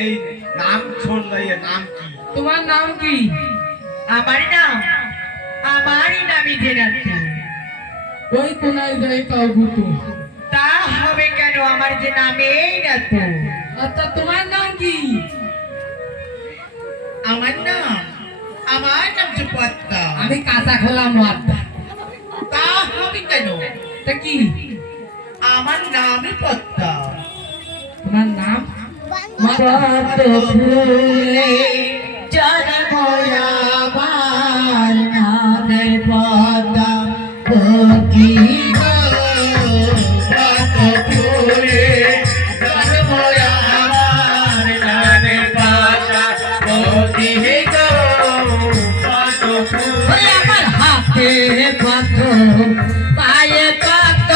এই নাম শুনলাই নাম কি? তোমার নাম কি? আমারই নামই জেনাতে। ওই কোনায় যাই কাউগুতো। তা হবে কেন, আমার যে নামেই না তো। আচ্ছা তোমার নাম কি? আমার নাম যে পদ্মা। আমি কাঁচা খোলা মাঠ। তা হবে কেন, তা কি আমার নামই পদ্মা। তোমার নাম? পদ্ম ফুলে জন্ম আমার নামে পদ্মা। কি গো পদ্ম ফুলে জন্ম আমার নামে পদ্মা। কি গো পদ্ম ফুলে আমার হাতে পদ্ম, পায়ে পদ্ম,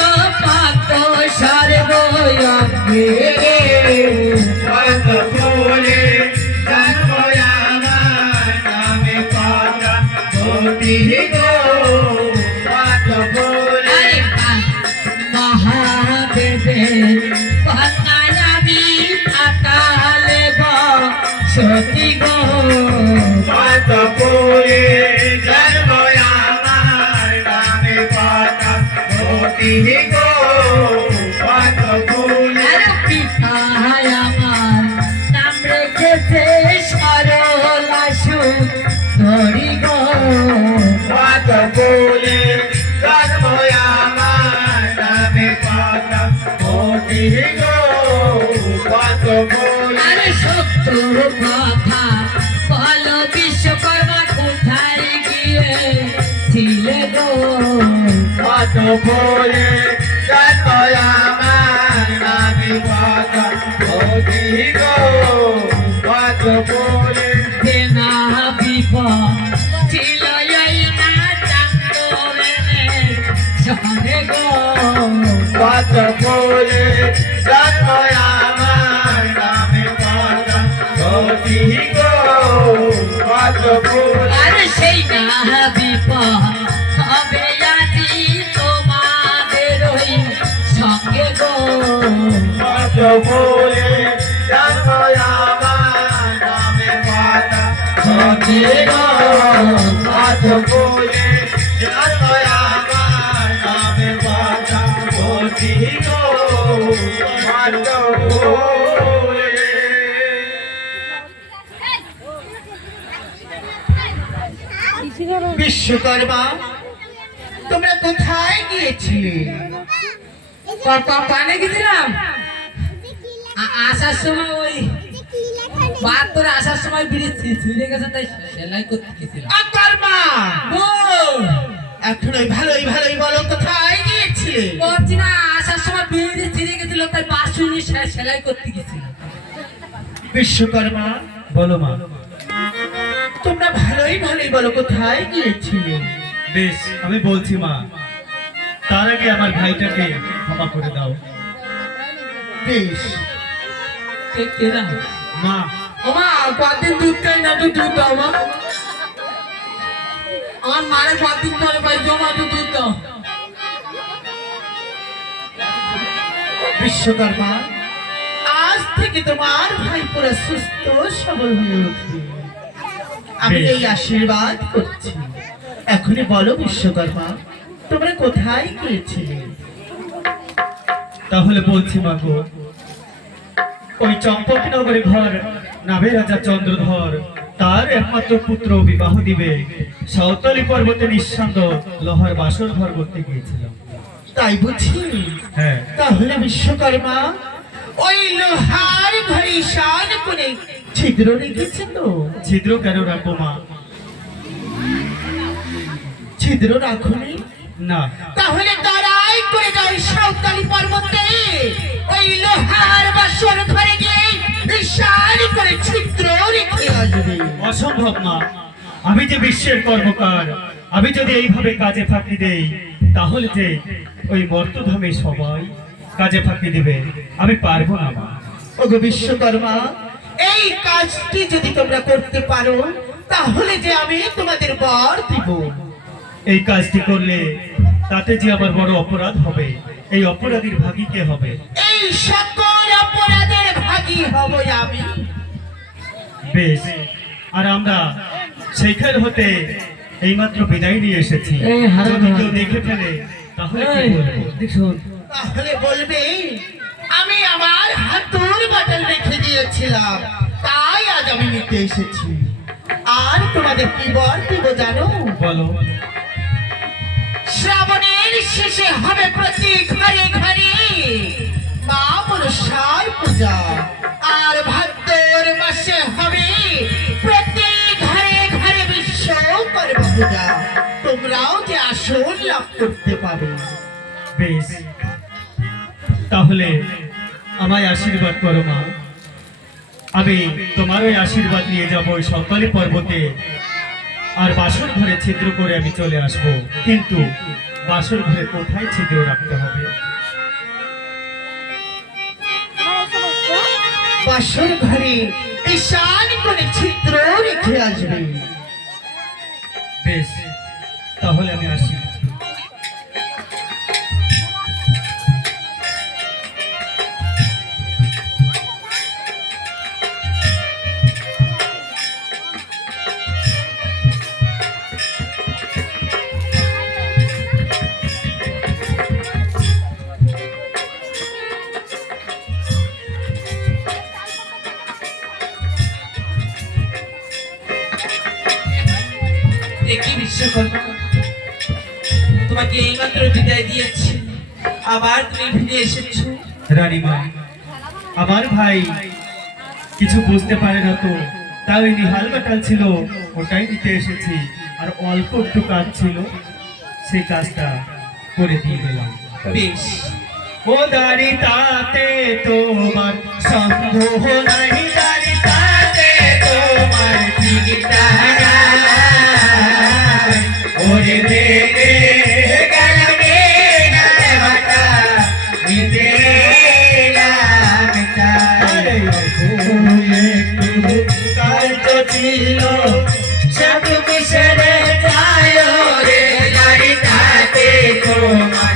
পদ্ম সর্বঙ্গে। সতী গো পদ্মপুরে জন্ম আমার নামে পদ্মা। সতী গো পদ্মপুরে পিতা আমার নাম রেখেছে সরলা সুন্দরী গো। পদ্মপুরে জন্ম আমার নামে পদ্মা। সতী গো পদ্মপুরে। সত্য কথা বলো বিশ্বকর্মা কোথায় গিয়ে ছিলে গো। পদ্মপুরে জন্ম আমার নামে পদ্মা। সতী গো পদ্মপুরে। দেনা বিপদ ছিল এই না চাঁদনের শহরে গো। পদ্মপুরে জন্ম আমার নামে পদ্মা। সতী গো পদ্মপুরে। আরে সেই না বিপদ হবে আজি তোমাদের ওই সঙ্গে গো। পদ্মপুরে জন্ম আমার নামে পদ্মা। সতী গো পদ্মপুরে জন্ম আমার নামে পদ্মা। সতী গো পদ্মপুরে। বিশ্বকর্মা, তোমরা কোথায় গিয়েছিলে? পানে গেছিলাম। আসার সময় ওই বাহাত্তরে আসার সময় ব্রিজ ছিঁড়ে গেছে, তাই সেলাই করতে গেছিলাম। কর্মা এখন ওই ভালোই বলো কোথায় গিয়েছিলে? বলছি না, আসার সময় ব্রিজ ছিঁড়ে গেছিল, তাই পাঁচশো সেলাই করতে গেছিলাম। বিশ্বকর্মা, বলো মা। তোমরা ভালোই বলো কোথায় গিয়েছিলে? বেশ, আমি বলছি মা। তার আগে আমার ভাইটাকে ক্ষমা করে দাও। বেশ। কেনা মা, ও মা, কদিন দুধ খাই না, একটু দুধ দাও মা। আমার মারে কদিন পরে পাই, জমা একটু দুধ দাও। বিশ্বকর্মা, আজ থেকে তোমার ভাই পুরো সুস্থ সবল হয়ে উঠবে, আমি এই আশীর্বাদ করছি। এখনই বলো বিশ্বকর্মা, তোমরা কোথায় গিয়েছিলে? তাহলে বলছি মা গো, ওই চম্পকনগরে ঘর নাভে রাজা চন্দ্রধর তার একমাত্র পুত্র বিবাহ দিবে সাঁওতালি পর্বতে নিঃসন্দ লোহার বাসর ঘর করতে গিয়েছিলাম। তাই বুঝি? হ্যাঁ। তাহলে বিশ্বকর্মা ওই লোহার ঘরে ঈশান কোণে ছিদ্র রেখেছে তো? ছিদ্র কেন রাখবো মা? ছিদ্র রাখুনি? না। তাহলে তারাই করে যাও সাঁওতালি পর্বতে ওই লোহার বাসর ঘরে গিয়ে ঈশান করে ছিদ্র রেখে আসবে। অসম্ভব মা, আমি যে বিশ্বের কর্মকার, আমি যদি এইভাবে কাজে ফাঁকি দেই তাহলে যে ওই মর্তধামে সবাই কাজে ফাঁকি দিবে, আমি পারবো না মা। ওগো বিশ্বকর্মা, এই কাজটি যদি তোমরা করতে পারো তাহলে যে আমি তোমাদের বর দিব। এই কাজটি করলে তাতে যে আমার বড় অপরাধ হবে, এই অপরাধীর ভাগী কে হবে? এই সকল অপরাধের ভাগী হব আমি। বেশ, আর আমরা সেইখান হতে এইমাত্র বিদায় নিয়ে এসেছি। এই হারাম যদি কেউ হারাম। দেখে ফেলে তাহলে কি এই, বলবো? দেখুন তাহলে বলবে আমি আমার হাতুর বাটাল রেখে দিয়েছিলাম, তাই আজ আমি নিতে এসেছি। আর তোমাদের কি বর দিব জানো? বলো। শ্রাবণের শেষে হবে প্রতি ঘরে ঘরে মা মনসার পূজা, আর ভাদ্র মাসে হবে প্রতি ঘরে ঘরে বিশ্বকর্মা পূজা। তোমরাও যে আসন লাভ করতে পাবে। বেশ, তাহলে আমায় আশীর্বাদ করো মা। আমি তোমার ওই আশীর্বাদ নিয়ে যাবো ওই সকালে পর্বতে, আর বাসর ঘরে ছিদ্র করে আমি চলে আসব। কিন্তু বাসর ঘরে কোথায় ছিদ্র রাখতে হবে? বাসর ঘরে ঈশান করে ছিদ্র রেখে আসবে। বেশ, তাহলে আমি আসি। দেখি বিশ্বকর্মা, তোমাকে এইমাত্র বিদায় দিয়েছি, আবার তুমি ফিরে এসেছো। রানীমা, আমার ভাই কিছু বুঝতে পারে না তো, তাই ওই নিহাল বাটাল ছিল ওটাই দিতে এসেছি, আর অল্প একটু কাজ ছিল সেই কাজটা করে দিয়ে গেলাম। বেশ, ও দাড়ি তাতে তোমার সন্দেহ নাই, দাড়ি তাতে তোমার চিন্তা নাই। ওরে দেবে গেলামে না বাটা, নিতে গেলাম তাই। একটু কাল তো ছিল সব মিশরে যায় রে, দাড়ি তাতে তোমার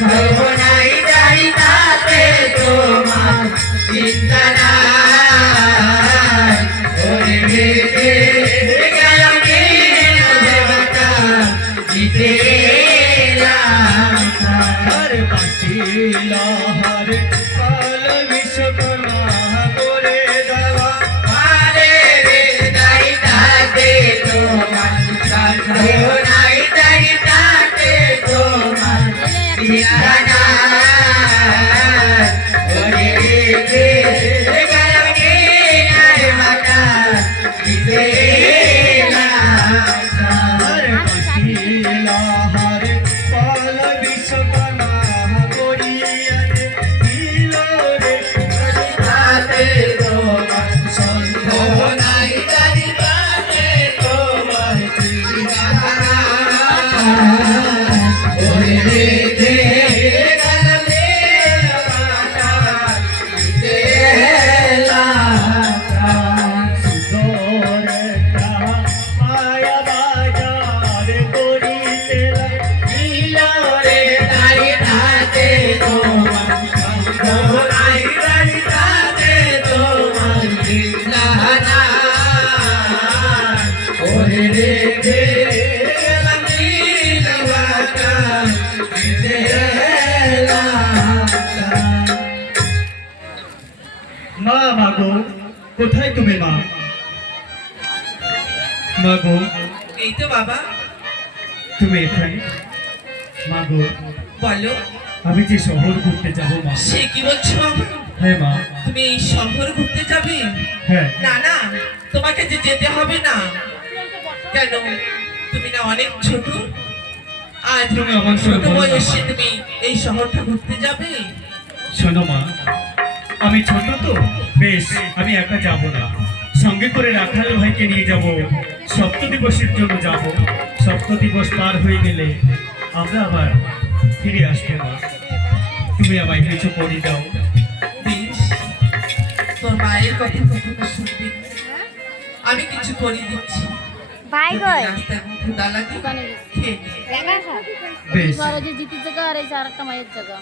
সর্বনাই, দাড়ি তাতে তোমার চিন্তা নাই। ওরে বেঁধে গেলাম দেবতা, জিতে এলাম তার। বাঁশি লহর পাল বিশ্বকর্মা করে দেওয়া, আরে রে দাড়ি তাতে তোমার সর্বনাই, দাড়ি তাতে তোমার চিন্তা নাই। ওরে বেঁধে গেলাম মাতা, জিতে এলাম তার। বাঁশি লহর পাল বিশ্বকর্মা করিয়া দিল রে, দাড়ি তাতে তোমার সন্দেহ নাই, দাড়ি তাতে তোমার চিন্তা নাই। ওরে বেঁধে গেলাম মাতা, জিতে এলাম তার। সুন্দর একটা মায়া বাজার করিতে দিল রে, দাড়ি তাতে তোমার সন্দেহ নাই, দাড়ি তাতে তোমার চিন্তা নাই। ওরে বেঁধে গেলাম মাতা, জিতে এলাম তার। মা, মাগো কোথায় তুমি মা? মাগো এই তো বাবা, তুমি এখানে? মাগো বলো। আমি যে শহর ঘুরতে যাবো মা। সে কি বলছো বাবা? হ্যাঁ মা, তুমি এই শহর ঘুরতে যাবে? হ্যাঁ। না না, তোমাকে যে যেতে হবে না। কেন, তুমি না অনেক ছোট, আর তুমি আমার ছোট সঙ্গে বলো না, বয়সে মা। তুমি এই শহরটা ঘুরতে যাবে? শোনো মা, আমি ছোট তো, বেশ আমি একা যাব না, সঙ্গে করে রাখাল ভাইকে নিয়ে যাব। সপ্ত দিবসের জন্য যাব। সপ্ত দিবস পার হয়ে গেলে আমরা আবার ফিরে আসবো মা। তুমি আমায় কিছু করে দাও। বেশ, তোর মায়ের কথা কখনো শুনবি না। আমি কিছু করে দিচ্ছি। ভাই যদি কই রাস্তায় ক্ষুধা লাগে খেয়ে নে। একা খা বেশ, আর ওই যে জিতির জায়গা আর এই যে আরেকটা মায়ের জায়গা,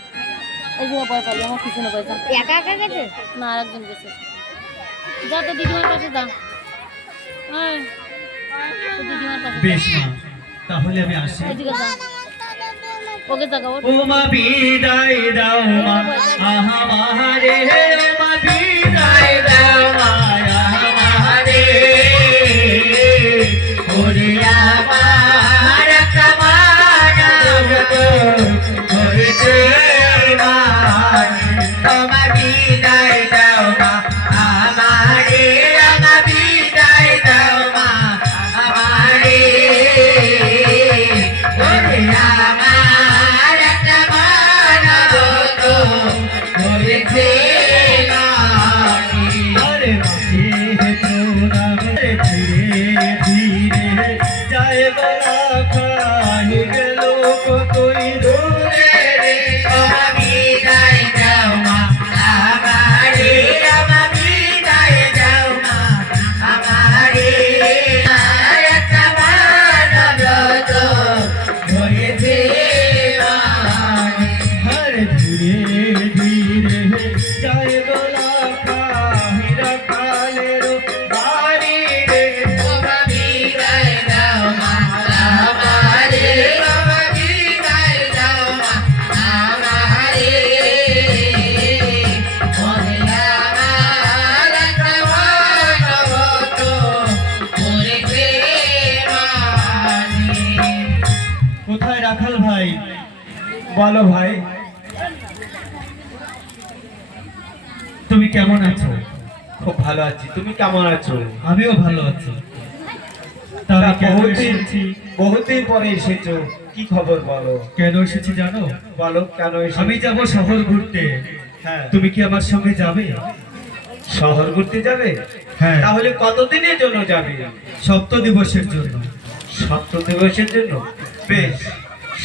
এইগুলো ভয় পাবি আমার পিছনে পয়সা একা একা গেছে না, আর একজন গেছে। যা তো দিদিমার কাছে যা। দিদিমার পাশে বেশ মা, তাহলে আমি আসি। ওইদিকে যা ওকে জায়গা ওঠ ও মা বিদায় দাও মা আমারে, ও মা বিদায় দাও মা আমারে, ওরে আমার কামানা তো হয়েছে মা, ও মা বিদায় দাও মা আমারে, ও মা বিদায় দাও মা আমারে, ওরে আমার কামানা তো হয়েছে মা। আরে মাকে প্রণাম ধীরে ধীরে যায় বলা খাই গেল কতই দূরে রে, আমার বিদায় দাও মা আমারে, আমার বিদায় দাও মা আমারে, আর একটা মানবত হয়েছে মা। আরে ধীরে ধীরে যায় বলা খাই রাখালের বাড়ি রে, আমার বিদায় দাও মা আমারে, আমার বিদায় দাও মা আমারে, ওরে আমার একটা মানবত করেছে মানি। কোথায় রাখাল ভাই? বলো ভাই, তুমি কেমন আছো? খুব ভালো আছি, তুমি কেমন আছো? আমিও ভালো আছি। তাহলে কেন এসেছি? বহুদিন পরে এসেছো, কি খবর বলো? কেন এসেছি জানো? বলো কেন এসেছো? আমি যাব শহর ঘুরতে, হ্যাঁ, তুমি কি আমার সঙ্গে যাবে? শহর ঘুরতে যাবে? হ্যাঁ, তাহলে কতদিনের জন্য যাবে? সপ্ত দিবসের জন্য। সপ্ত দিবসের জন্য? বেশ,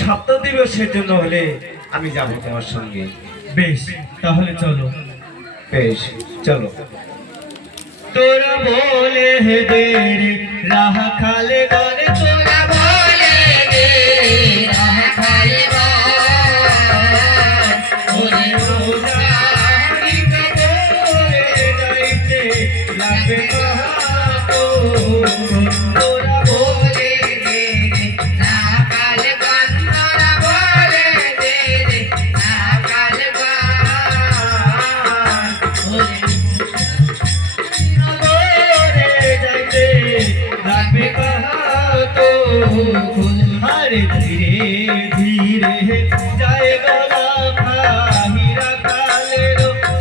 সপ্ত দিবসের জন্য হলে আমি যাব তোমার সঙ্গে। বেশ, তাহলে চলো। বেশ, চলো। তোরা বলে হে দেরি রাহা খালে গনে, তোরা বলে দে রাহা খালে গন, ওরে রোজারি কবরে যাইতে লাগবে কাহাতো, তোরা বলে দে রাহা খালে গন, তোরা বলে দে রাহা খালে গন, ওরে যাইতে লাগবে কাহাতো, আরে ধীরে ধীরে যায় গলা খাহিরা কালের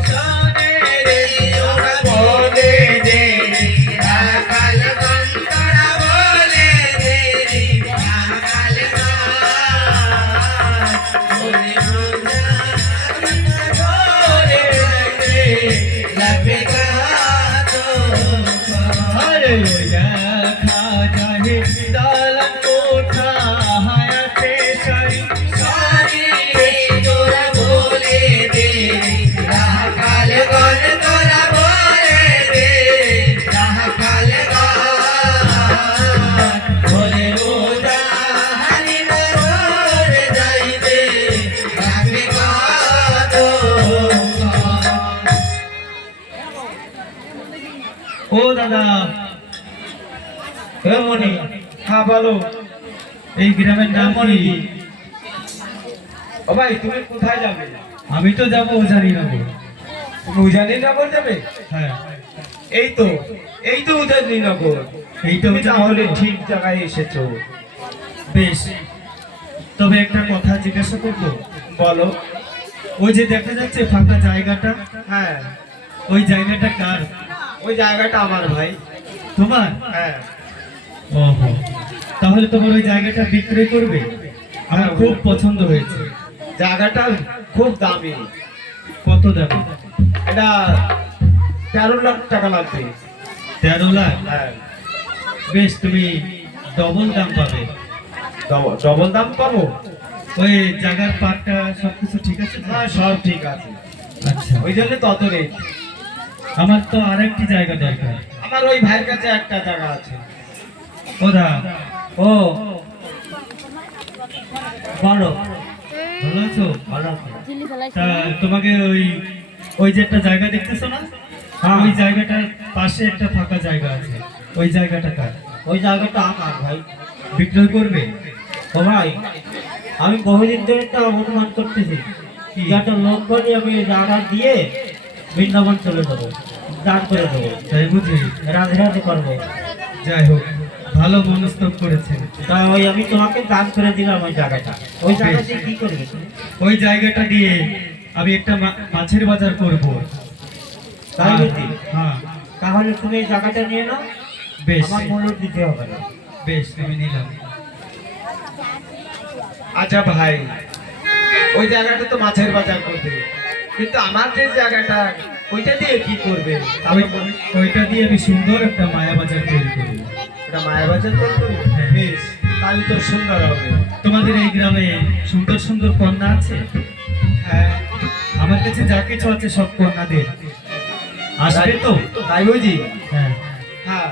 সানে রে, ওরা বলে দে রাখাল বন্দরা বলে দে রাখাল ওরে রোজা করে লাগবে কাহাতো, আরে ওই দেখা যায় দালান কোঠা হায়াতে সারি সারি রে, তোরা বলে দে রাখাল গন, তোরা বলে দে রাখাল গন, ওরে রোজা হারি মরে যাইতে লাগবে কাহাতো। ও দাদা, এ মনি, হ্যাঁ বলো। এই গ্রামের নাম কি? ও ভাই, তুমি কোথায় যাবে? আমি তো যাবো উজানিনগর। তুমি উজানিনগর যাবে? হ্যাঁ, এই তো, এই তো উজানিনগর। এই তো তুমি তাহলে উজানিনগর। ঠিক জায়গায় এসেছো। বেশ, তবে একটা কথা জিজ্ঞাসা করবো? বলো। ওই যে দেখা যাচ্ছে ফাঁকা জায়গাটা, হ্যাঁ, ওই জায়গাটা কার? ওই জায়গাটা আমার ভাই। তোমার? হ্যাঁ, ওহো, তাহলে তোমার ওই জায়গাটা বিক্রয় করবে? আমার খুব পছন্দ হয়েছে। জায়গাটা খুব দামি। কত দাম? এটা 13 লাখ টাকা লাগবে। 13 লাখ? হ্যাঁ, বেশ, তুমি ডবল দাম পাবে। ডবল দাম পাবো? ওই জায়গার পাটটা সবকিছু ঠিক আছে তো? হ্যাঁ, সব ঠিক আছে। আচ্ছা, ওই জন্য তত রেট। আমার তো আরেকটি জায়গা দরকার। আমার ওই ভাইয়ের কাছে একটা জায়গা আছে। ওরা ও, বলো, ভালো আছো? ভালো আছে। ঝিল্লি ফেলাইছি তা তোমাকে ওই ওই যে একটা জায়গা দেখতেছো না, ওই জায়গাটার পাশে একটা ফাঁকা জায়গা আছে, ওই জায়গাটা কার? ওই জায়গাটা আমার ভাই। বিক্রয় করবে? ও ভাই, আমি বহুদিন ধরে একটা অনুমান করতেছি কি? যে একটা লোক বলি আমি এই জায়গা দিয়ে বৃন্দাবন চলে যাবো, দান করে দেবো, তাই বুঝি? রাধে রাধে করবো। যাই হোক, ভালো মনস্তব করেছেন। তা ওই আমি তোমাকে দান করে দিলাম ওই জায়গাটা। ওই জায়গাতে কি করবে তুমি? ওই জায়গাটা দিয়ে আমি একটা মাছের বাজার করব। তাই বুঝি? হ্যাঁ, তাহলে তুমি এই জায়গাটা নিয়ে নাও, বেশ আমার মূল্য দিতে হবে না। বেশ, আমি নিলাম। আচ্ছা ভাই, ওই জায়গাটা তো মাছের বাজার করবে, কিন্তু আমার যে জায়গাটা ওইটা দিয়ে কি করবে? ওইটা দিয়ে আমি সুন্দর একটা মায়া বাজার তৈরি করব। এটা মায়া বাজার করবে? বেশ, তাহলে তো সুন্দর হবে। তোমাদের এই গ্রামে সুন্দর সুন্দর কন্যা আছে? হ্যাঁ, আমার কাছে যা কিছু আছে সব কন্যাদের আসবে তো? তাই বুঝি? হ্যাঁ, হ্যাঁ।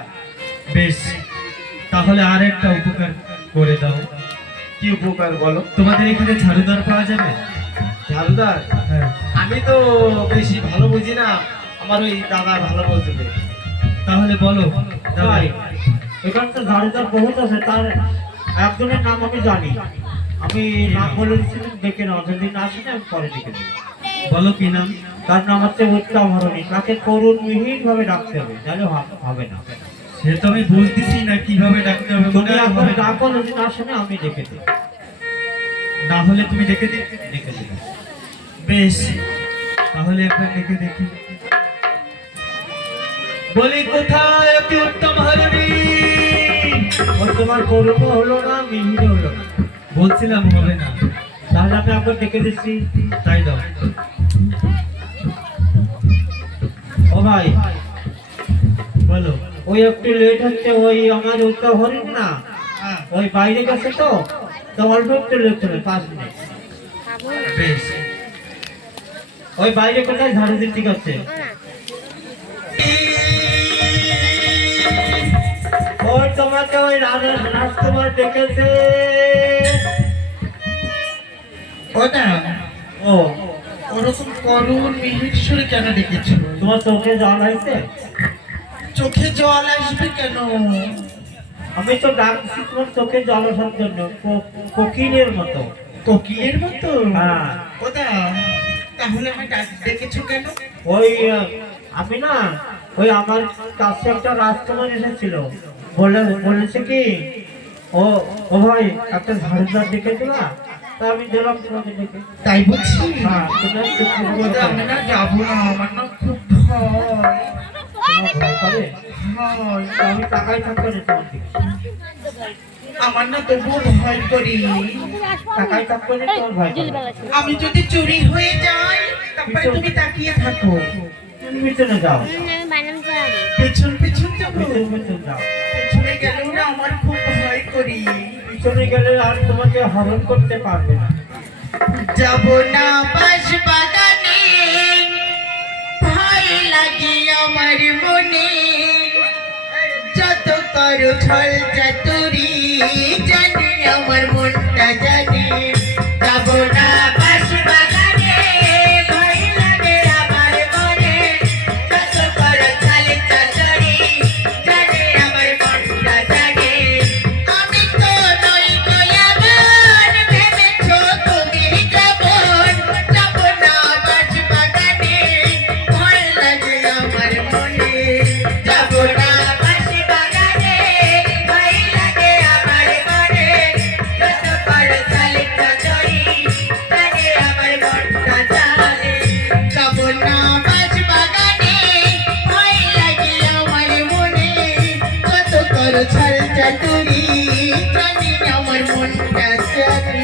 বেশ, তাহলে আর একটা উপকার করে দাও। কি উপকার বলো? তোমাদের এখানে ঝাড়ুদার পাওয়া যাবে? ঝাড়ুদার? হ্যাঁ, আমি তো বেশি ভালো বুঝি না, আমার ওই দাদা ভালো বলতে। তাহলে বলো ভাই, দাদা। এখানে তো ঝাড়ুদার বহুত আছে, তার একজনের নাম আমি জানি। আমি নাম বলে দিচ্ছি, তুমি দেখে নাও, যদি না আসে না আমি পরে দেখে দেবো। বলো কি নাম? তার নাম হচ্ছে উত্তম হরণী। তাকে করুণ মিহিন ভাবে ডাকতে হবে, তাহলে হবে না। সে তো আমি বুঝতেছি না কিভাবে ডাকতে হবে। তুমি মনে হয় এখন হবে না। ডাকো, যদি না আসে না আমি দেখে দেবো। না হলে তুমি ডেকে দিও। দেখে দেবো। বেশ, তাহলে একবার ডেকে দেখি। বলি কোথায় অতি উত্তম হরণী? ও তোমার করুণও হলো না, মিহিনও হলো না। বলছিলাম হবে না, তাহলে আমি একবার ডেকে দিচ্ছি। তাই দাও। ও ভাই, বলো। ওই একটু লেট হচ্ছে, ওই আমার উত্তম হরিণ না, ওই বাইরে গেছে তো অল্প একটু লেট হবে, 5 মিনিট। বেশ, ওই বাইরে কোথায় ঝাড়ু দিতে গেছে? ওই তোমাকে ওই রাজকুমার ডেকেছে। ওটা ও, ওরকম করুণ মিহির সুরে কেন ডেকেছো? তোমার চোখে জল হয়েছে? চোখে জল আসবে কেন? আমি তো ডাকছি তোমার চোখে জল আসার জন্য, কোকিলের মতো। কোকিলের মতো? হ্যাঁ। ওটা তাহলে আমি ডেকেছো কেন? ওই আমি না, ওই আমার কাছে একটা রাজকুমার এসেছিল, বলেছে কি ও ও ভাই একটা ঝাড়ুদার ডেকে দিলা, তা আমি দিলাম তোমাকে ডেকে। তাই বলছি? হ্যাঁ, তোমার ওটা আমি না যাবো না, আমার না খুব ভয়। ভয় করে? ভয়। তা আমি টাকাই থাকবো না তোমার দিকে। আমার না তবুও ভয় করি। টাকাই থাকবো না তোমার ভয় করে। আমি যদি চুরি হয়ে যাই তারপরে তুমি তাকিয়ে থাকো। তুমি পিছনে যাও, পেছন পেছন যাবো? পিছনে যাও। পেছনে গেলেও না আমার খুব ভয় করি। পিছনে গেলে আর তোমাকে হরণ করতে পারবে না। যাব না বাস বাগানে, ভয় লাগে আমার মনে, যত করো ছল চাতুরি জানি আমার মনটা জানে। যাব না বাস বাগানে, ভয় লাগে আমার মনে, যত করো ছল চাতুরি জানি আমার মনটা জানে। আমি তো নই দয়াবান, ভেবেছো তুমি কেমন? যাব না বাস বাগানে, ভয় লাগে আমার মনে, যাব না বাস বাগানে, ভয় লাগে আমার মনে, যত করো ছল চাতুরি জানি আমার মনটা জানে। যাব না বাস বাগানে, ভয় লাগে আমার মনে, যত করো ছল চাতুরি জানি আমার মনটা জানে।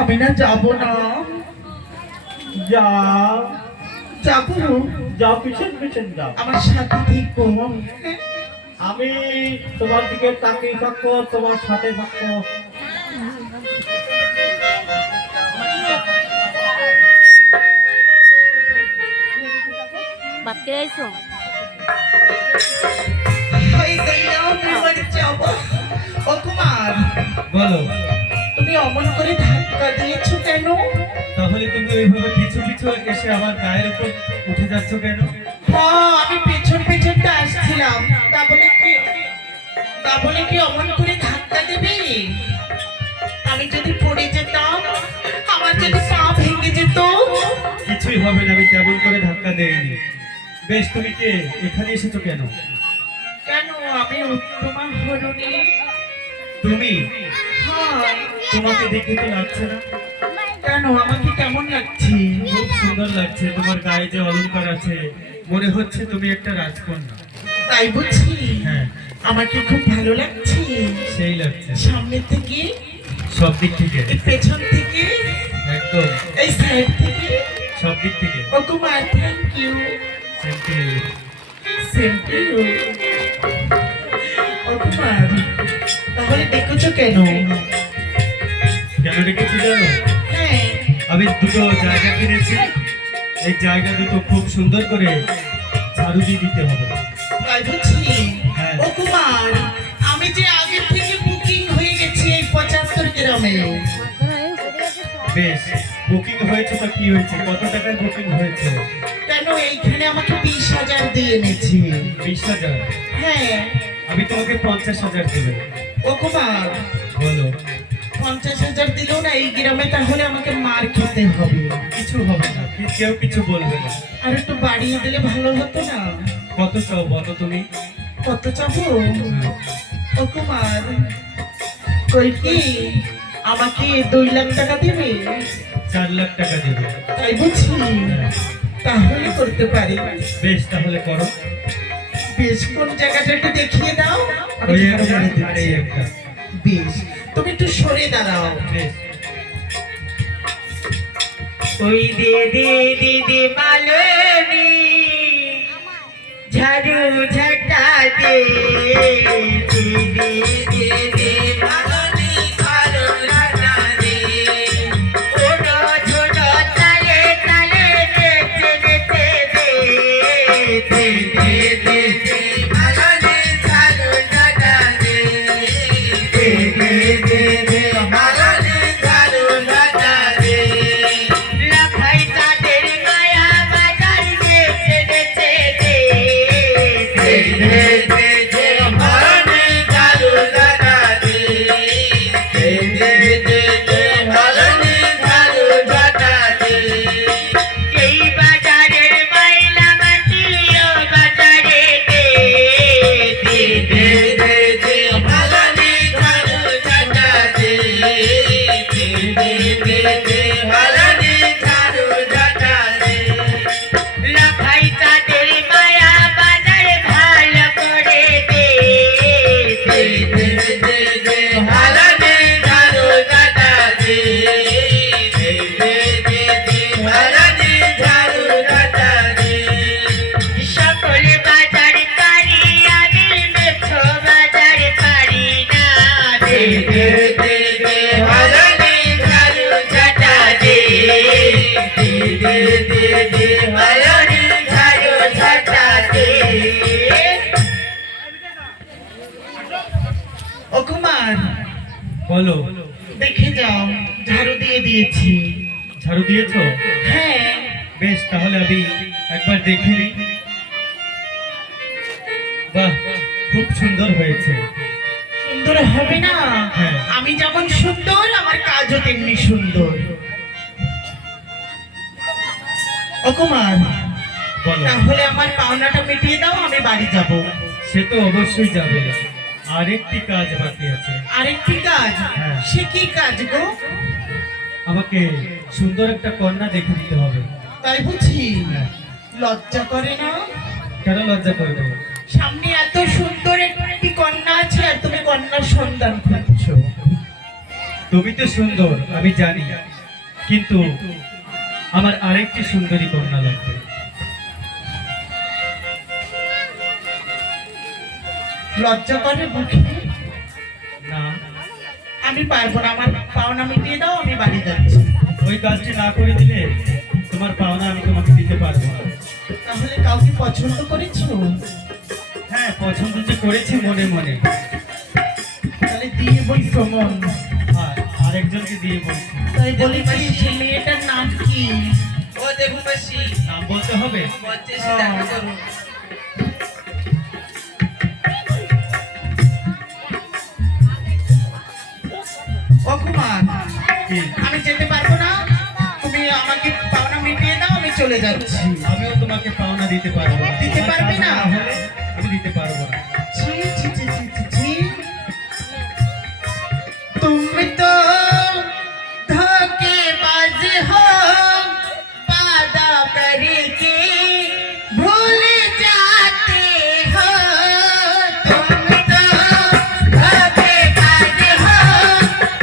আমি না যাব না। যাও যাবো, যাও, পিছন পিছন যাও। আমার সাথে থেকো। আমি তোমার দিকে তাকিয়ে থাকবো, তোমার সাথে থাকবো। বাকি আইছো? হাই দয়া, আমি মরে যাব। ও কুমার, বলো। তুমি অমন করে ধাক্কা দিয়েছো কেন? তাহলে তুমি ওইভাবে পিছু পিছু এসে আমার গায়ের উপর উঠে যাচ্ছ কেন? আমি পেছন পেছনটা আসতে যাচ্ছিলাম তা বলে কি অমন করে ধাক্কা দেবে? আমি যদি পড়ে যেতাম, আমার যদি পা ভেঙে যেত। কিছুই হবে না, আমি তেমন করে ধাক্কা দেইনি। বেশ, তুমি কে? এখানে এসেছো কেন? কেন আমি উত্তমা হরণী? তুমি? হ্যাঁ। তোমাকে দেখে তো লাগছে না। কেন আমাকে কেমন লাগছে? খুব সুন্দর লাগছে, তোমার গায়ে যে অলংকার আছে, মনে হচ্ছে তুমি একটা রাজকন্যা। তাই বুঝছি? হ্যাঁ, আমাকে খুব ভালো লাগছে। সেই লাগছে। সামনের থেকে, সব দিক থেকে, এই পেছন থেকে, একদম এই সাইড থেকে। সব দিক থেকে। ও Kumar, thank you. Thank you. Same to you. ও কুমার, তাহলে দেখেছো কেন? কেন রেখেছি জানো? হ্যাঁ। আমি দুটো জায়গা কিনেছি, এই জায়গা দুটো খুব সুন্দর করে ঝাড়ু দিয়ে দিতে হবে। তাই বুঝছি? হ্যাঁ। ও কুমার, আমি যে আগে থেকে বুকিং হয়ে গেছি এই 75 গ্রামে। বেশ, বুকিং হয়েছে তো কি হয়েছে? কত টাকার বুকিং হয়েছে? কেন এইখানে আমাকে 20,000 দিয়ে এনেছি। 20,000? হ্যাঁ। আমি তোমাকে 50,000 দেবো। ও কুমার, বলো। 50,000 দিলেও না এই গ্রামে তাহলে আমাকে মার খেতে হবে। কিছু হবে না, কেউ কিছু বলবে না। আর একটু বাড়িয়ে দিলে ভালো হতো না? কত চাও বলো তুমি? কত চাবো? ও কুমার, কই কি আমাকে 2 লাখ টাকা দেবে? 4 লাখ টাকা দেবে। তাই বুঝি? তাহলে করতে পারি। বেশ, তাহলে করো। বেশ, কোন জায়গাটা একটু দেখিয়ে দাও। আমি ওই ঝাড়ু একটা, মেরে আর দিচ্ছি। এই একটা। বেশ, তুমি একটু সরে দাঁড়াও। বেশ। ওই দিদি মালনী, ঝাড়ু ঝাঁটা দে। দিদি মালনী, ঝাড়ু ঝাঁটা দে। ওনো ঝোনো তালে তালে নেচে নেচে দে। দিদি মালনী, ঝাড়ু ঝাঁটা দে। দিদি মালনী, ঝাড়ু ঝাঁটা দে। লাখাই তাদের মায়া বাজার নেচে নেচে দে। মালনী, ঝাড়ু ঝাঁটা দে। মালনী, ঝাড়ু ঝাঁটা দে। এই বাজারের মাইলা মাটি ও বাজারে দে। মালনী, ঝাড়ু ঝাঁটা দে। মালনী, ঝাড়ু ঝাঁটা দে। লাখাই তাদের মায়া বাজার ভালো করে দে। মালনী, ঝাড়ু ঝাঁটা দে। মালনী, ঝাড়ু ঝাঁটা দে। সকল বাজার পারি আমি, মেছো বাজার পারি না। মালনী, ঝাড়ু ঝাঁটা দে। মালনী, ঝাড়ু ঝাঁটা দে। ও কুমার, বলো। দেখে যাও, ঝাড়ু দিয়ে দিয়েছি। ঝাড়ু দিয়েছো? হ্যাঁ। বেশ, তাহলে আমি একবার দেখে নিই। বাহ, খুব সুন্দর হয়েছে। সুন্দর হবে না? হ্যাঁ। আমি যেমন সুন্দর, আমার কাজও তেমনি সুন্দর। ও কুমার, বলো। তাহলে আমার পাওনাটা মিটিয়ে দাও, আমি বাড়ি যাব। সে তো অবশ্যই যাবে, আরেকটি কাজ বাকি আছে। আরেকটি কাজ? হ্যাঁ। সে কি কাজ গো? আমাকে সুন্দর একটা কন্যা দেখে দিতে হবে। তাই বুঝি? হ্যাঁ। লজ্জা করে না? কেন লজ্জা করবে? সামনে এত সুন্দর একটি কন্যা আছে, আর তুমি কন্যার সন্ধান খুঁজছো। তুমি তো সুন্দর আমি জানি, কিন্তু আমার আরেকটি সুন্দরী কন্যা লাগবে। লজ্জা করে মুখে? না, আমি পারবো না, আমার পাওনা মিটিয়ে দাও, আমি বাড়ি যাচ্ছি। ওই কাজটি না করে দিলে তোমার পাওনা আমি তোমাকে দিতে পারবো না। তাহলে কাউকে পছন্দ করেছো? হ্যাঁ, পছন্দ যে করেছি মনে মনে। তাহলে দিয়ে বই প্রমন। আর আরেকজনকে দিয়ে বলছি। তাই বলি কি, সে মেয়েটার নাম কি? ও দেবুবাসী, নাম বলতে হবে? মঞ্চে এসে দেখা করুন। রাজকুমার, কি? আমি যেতে পারবো না, তুমি আমাকে পাওনা মিটিয়ে দাও, আমি চলে যাচ্ছি। আমিও তোমাকে পাওনা দিতে পারবো না। দিতে পারবে না? হলে আমি দিতে পারবো না। ছি, ছি, ছি, ছি, ছি, ছি। তুমি তো धोखेबाज हो, वादा करके भूल जाते हो। तुम तो धोखेबाज हो,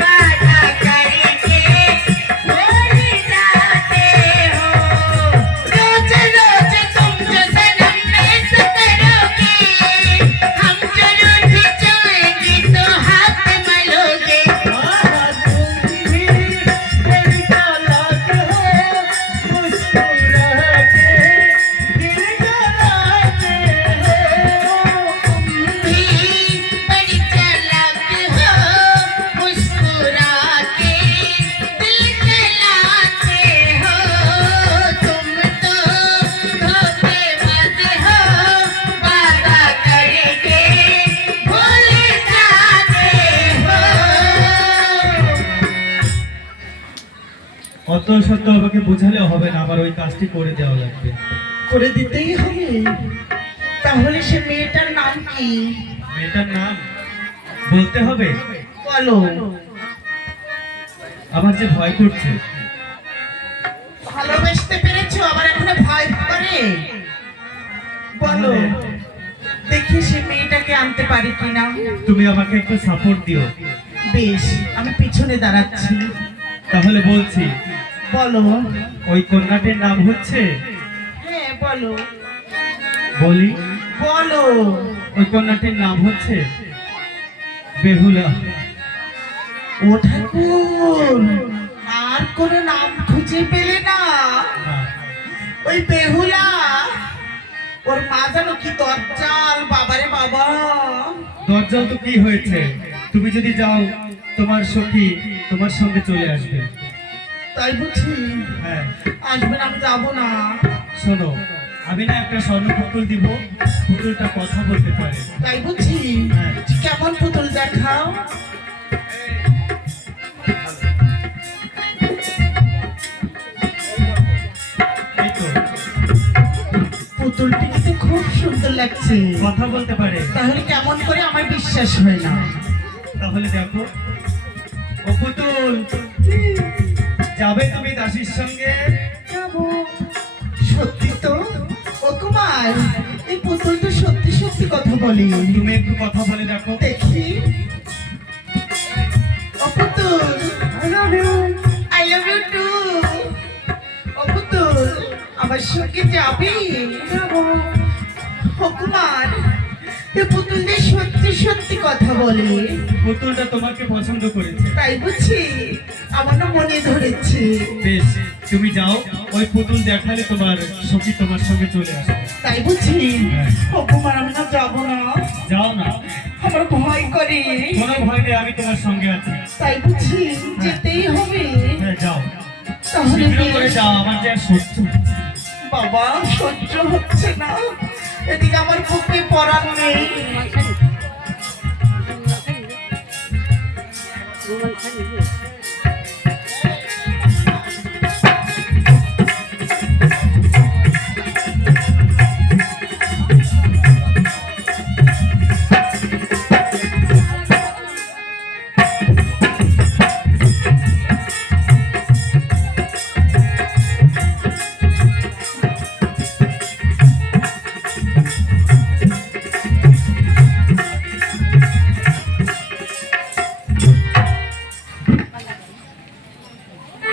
वादा करके भूल जाते हो। रोज रोज तुम जो सनम मिस करोगे, हम जो रूठ जाएंगे तो हाथ मलोगे। बड़ी चालाक हो, मुस्कुरा के दिल जलाते हो। तुम तो धोखेबाज हो, वादा करके भूल जाते हो। অত সত্য আমাকে বোঝালে হবে না, আমার ওই কাজটি করে দেওয়া লাগবে। করে দিতেই হবে। তাহলে সে মেয়েটার নাম কি মেয়েটার নাম বলতে হবে? বলো। আমার যে ভয় করছে। ভালোবাসতে পেরেছো, আবার এখনো ভয় করে? বলো, দেখি সে মেয়েটাকে আনতে পারি কিনা। তুমি আমাকে একটু সাপোর্ট দিও। বেশ, আমি পিছনে দাঁড়াচ্ছি। তাহলে বলছি, বলো। ওই কন্যাটির নাম হচ্ছে, হ্যাঁ বলো, বলি, বলো। ওই কন্যাটির নাম হচ্ছে বেহুলা। ও ঠাকুর, আর কোনো নাম খুঁজে পেলে না? না, ওই বেহুলা, ওর মা জানো কি দরজাল, বাবারে বাবা। দরজাল তো কি হয়েছে? তুমি যদি যাও তোমার সখী তোমার সঙ্গে চলে আসবে। তাই বুঝি? হ্যাঁ, আসবে না, আমি যাবো না। শোনো, আমি না একটা স্বর্ণ পুতুল দিব, পুতুলটা কথা বলতে পারে। তাই বুঝি? হ্যাঁ। কেমন পুতুল দেখাও। এই তো, পুতুলটি কিন্তু খুব সুন্দর লাগছে। কথা বলতে পারে। তাহলে কেমন করে আমার বিশ্বাস হয় না? তাহলে দেখো, ও পুতুল, যাবে তুমি দাসীর সঙ্গে? যাবো। সত্যি তো? ও কুমার, এই পুতুল তো সত্যি সত্যি কথা বলে। তুমি একটু কথা বলে দেখো। দেখি। ও পুতুল, I love you too. ও পুতুল, আমার সঙ্গে যাবি? যাবো। ও কুমার, এই পুতুল দিয়ে সত্যি সত্যি কথা বলে। পুতুলটা তোমাকে পছন্দ করেছে। তাই বুঝি? আমার না মনে ধরেছে। বেশ, তুমি যাও, ওই পুতুল দেখালে তোমার সখী তোমার সঙ্গে চলে আসবে। তাই বুঝি? হ্যাঁ। ও কুমার, আমি না যাবো না, যাও না, আমার ভয় করে। কোনো ভয় নেই, আমি তোমার সঙ্গে আছি। তাই বুঝি? যেতেই হবে। হ্যাঁ, যাও, তাহলে শীঘ্র করে বেশ। যাও, আমার যে আর সহ্য হচ্ছে না। বাবা, সহ্য হচ্ছে না, এদিকে আমার বুকে পরাণ নেই। রুমাল খালি